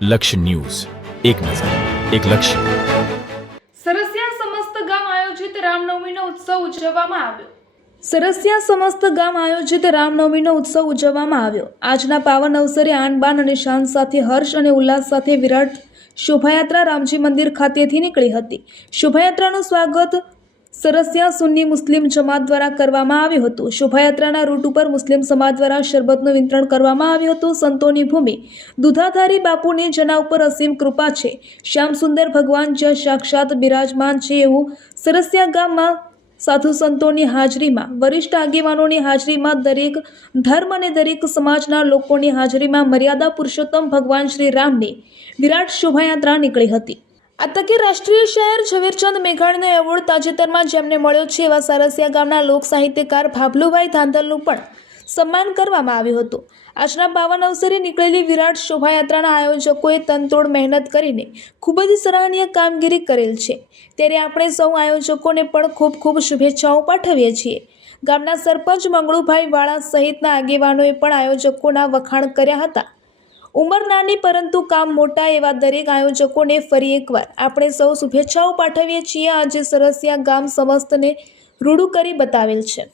લક્ષ્ય ન્યૂઝ, એક નજર, એક લક્ષ્ય. સરસિયા સમસ્ત ગામ આયોજિત રામનવમીનો ઉત્સવ ઉજવવામાં આવ્યો. સરસિયા સમસ્ત ગામ આયોજિત રામનવમીનો ઉત્સવ ઉજવવામાં આવ્યો. આજના પાવન અવસરે આન બાન અને શાન સાથે હર્ષ અને ઉલ્લાસ સાથે વિરાટ શોભાયાત્રા રામજી મંદિર ખાતેથી નીકળી હતી. શોભાયાત્રાનું સ્વાગત સરસિયા સુન્ની મુસ્લિમ જમાત દ્વારા કરવામાં આવ્યું હતું. શોભાયાત્રાના રૂટ ઉપર મુસ્લિમ સમાજ દ્વારા શરબતનું વિતરણ કરવામાં આવ્યું હતું. સંતોની ભૂમિ દુધાધારી બાપુની જેના ઉપર અસીમ કૃપા છે, શ્યામ સુંદર ભગવાન જ્યાં સાક્ષાત બિરાજમાન છે એવું સરસિયા ગામમાં સાધુ સંતોની હાજરીમાં, વરિષ્ઠ આગેવાનોની હાજરીમાં, દરેક ધર્મ અને દરેક સમાજના લોકોની હાજરીમાં મર્યાદા પુરુષોત્તમ ભગવાન શ્રી રામની વિરાટ શોભાયાત્રા નીકળી હતી. આ તકે રાષ્ટ્રીય શાયર ઝવેરચંદ મેઘાણીનો એવોર્ડ તાજેતરમાં જેમને મળ્યો છે એવા સરસિયા ગામના લોક સાહિત્યકાર ભાભલુભાઈ ધાંધલનું પણ સન્માન કરવામાં આવ્યું હતું. આજના પાવન અવસરે નીકળેલી વિરાટ શોભાયાત્રાના આયોજકોએ તનતોડ મહેનત કરીને ખૂબ જ સરાહનીય કામગીરી કરેલ છે. ત્યારે આપણે સૌ આયોજકોને પણ ખૂબ ખૂબ શુભેચ્છાઓ પાઠવીએ છીએ. ગામના સરપંચ મંગળુભાઈ વાળા સહિતના આગેવાનોએ પણ આયોજકોના વખાણ કર્યા હતા. ઉંમર નાની પરંતુ કામ મોટા એવા દરેક આયોજકોને ફરી એકવાર આપણે સૌ શુભેચ્છાઓ પાઠવીએ છીએ. આજે સરસિયા ગામ સમસ્તને રૂડું કરી બતાવેલ છે.